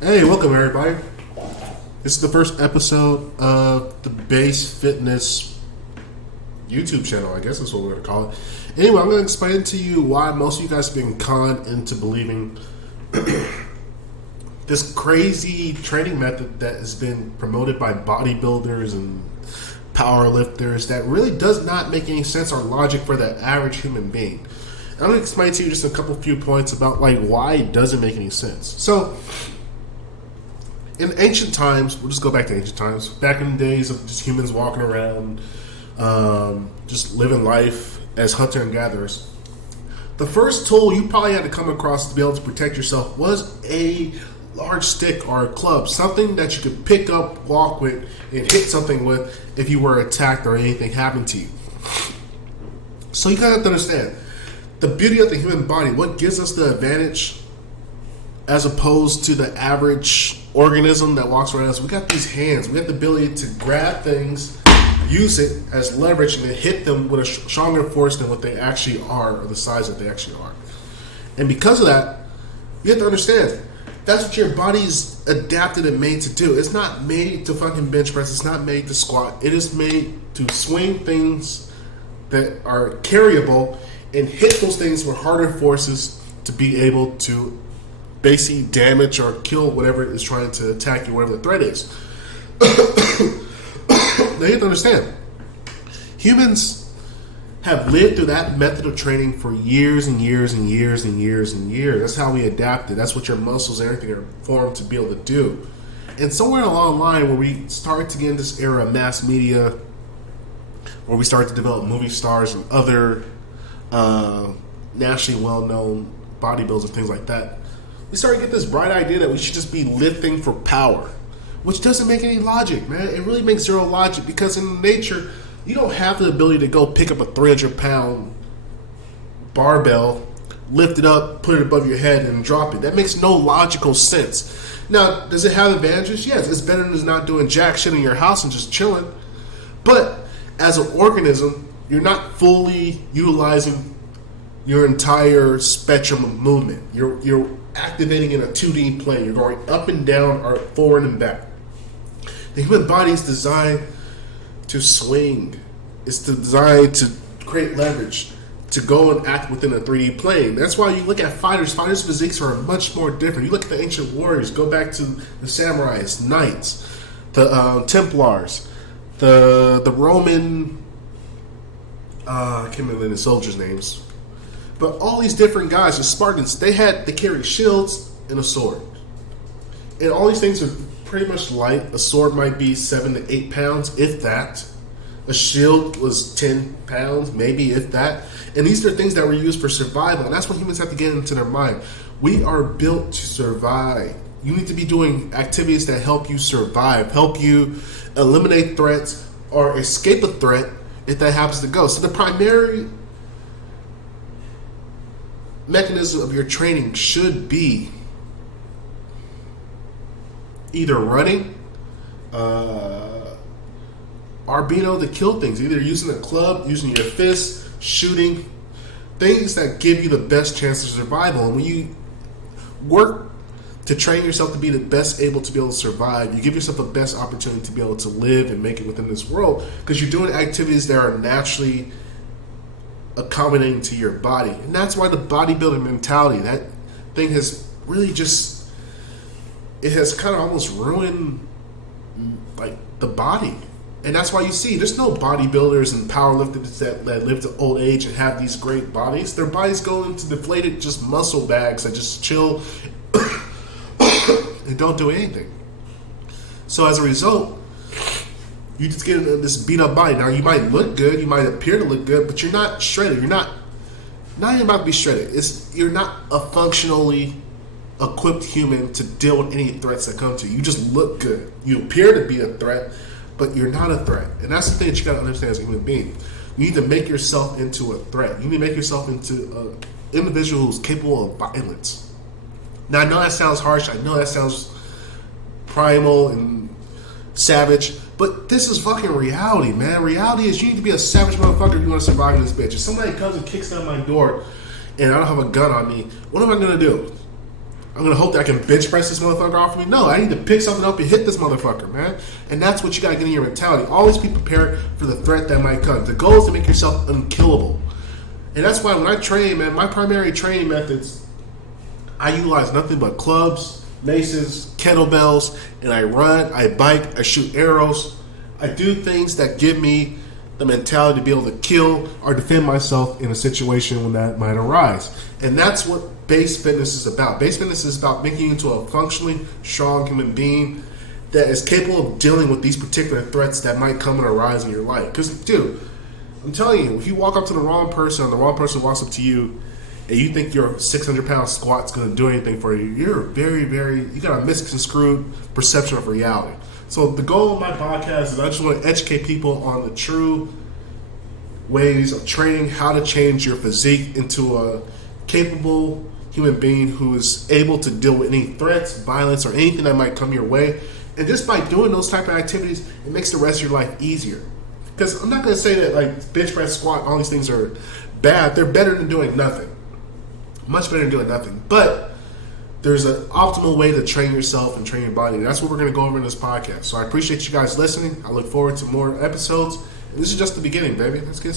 Hey, welcome everybody. This is the first episode of the Base Fitness YouTube channel. I guess that's what we're going to call it. Anyway, I'm going to explain to you why most of you guys have been conned into believing this crazy training method that has been promoted by bodybuilders and power lifters that really does not make any sense or logic for the average human being. I'm going to explain to you just a few points about why it doesn't make any sense. So, in ancient times, we'll just go back to ancient times, back in the days of just humans walking around, just living life as hunter and gatherers, the first tool you probably had to come across to be able to protect yourself was a large stick or a club, something that you could pick up, walk with, and hit something with if you were attacked or anything happened to you. So you kind of have to understand, the beauty of the human body, what gives us the advantage as opposed to the average organism that walks around us, we got these hands. We have the ability to grab things, use it as leverage, and then hit them with a stronger force than what they actually are, or the size that they actually are. And because of that, you have to understand, that's what your body's adapted and made to do. It's not made to fucking bench press. It's not made to squat. It is made to swing things that are carryable and hit those things with harder forces to be able to basically damage or kill whatever is trying to attack you, whatever the threat is. Now you have to understand, humans have lived through that method of training for years and years and years and years and years. That's how we adapted. That's what your muscles and everything are formed to be able to do. And somewhere along the line where we start to get in this era of mass media, where we start to develop movie stars and other nationally well-known bodybuilders and things like that, we start to get this bright idea that we should just be lifting for power, which doesn't make any logic, man. It really makes zero logic, because in nature, you don't have the ability to go pick up a 300-pound barbell, lift it up, put it above your head, and drop it. That makes no logical sense. Now, does it have advantages? Yes, it's better than not doing jack shit in your house and just chilling. But as an organism, you're not fully utilizing your entire spectrum of movement. You're activating in a 2D plane. You're going up and down or forward and back. The human body is designed to swing. It's designed to create leverage, to go and act within a 3D plane. That's why you look at fighters. Fighters' physiques are much more different. You look at the ancient warriors. Go back to the samurais, knights, the Templars, the Roman. I can't remember the soldiers' names. But all these different guys, the Spartans, they carried shields and a sword. And all these things are pretty much light. A sword might be 7 to 8 pounds, if that. A shield was 10 pounds, maybe, if that. And these are things that were used for survival. And that's what humans have to get into their mind. We are built to survive. You need to be doing activities that help you survive, help you eliminate threats or escape a threat if that happens to go. So the primary mechanism of your training should be either running or being able to kill things, either using a club, using your fists, shooting, things that give you the best chance of survival. And when you work to train yourself to be the best able to be able to survive, you give yourself the best opportunity to be able to live and make it within this world, because you're doing activities that are naturally accommodating to your body. And that's why the bodybuilding mentality, that thing has really just, it has kind of almost ruined the body. And that's why you see there's no bodybuilders and powerlifters that live to old age and have these great bodies. Their bodies go into deflated just muscle bags that just chill and don't do anything. So as a result, you just get this beat up body. Now you might look good, you might appear to look good, but you're not shredded. You're not even about to be shredded. You're not a functionally equipped human to deal with any threats that come to you. You just look good. You appear to be a threat, but you're not a threat. And that's the thing that you gotta understand as a human being. You need to make yourself into a threat. You need to make yourself into an individual who's capable of violence. Now I know that sounds harsh. I know that sounds primal and savage, but this is fucking reality, man. Reality is you need to be a savage motherfucker if you want to survive in this bitch. If somebody comes and kicks down my door and I don't have a gun on me, what am I gonna do? I'm going to hope that I can bench press this motherfucker off of me. No, I need to pick something up and hit this motherfucker, man. And that's what you got to get in your mentality. Always be prepared for the threat that might come. The goal is to make yourself unkillable. And that's why when I train, man, my primary training methods, I utilize nothing but clubs, maces, kettlebells, and I run, I bike, I shoot arrows. I do things that give me the mentality to be able to kill or defend myself in a situation when that might arise. And that's what base fitness is about. Base fitness is about making you into a functionally strong human being that is capable of dealing with these particular threats that might come and arise in your life. Because, dude, I'm telling you, if you walk up to the wrong person and the wrong person walks up to you and you think your 600-pound squat's going to do anything for you, you're you got a misconstrued perception of reality. So the goal of my podcast is I just want to educate people on the true ways of training, how to change your physique into a capable human being who is able to deal with any threats, violence, or anything that might come your way. And just by doing those type of activities, it makes the rest of your life easier. Because I'm not going to say that like bench press, squat, all these things are bad. They're better than doing nothing. Much better than doing nothing. But there's an optimal way to train yourself and train your body. And that's what we're going to go over in this podcast. So I appreciate you guys listening. I look forward to more episodes. And this is just the beginning, baby. Let's get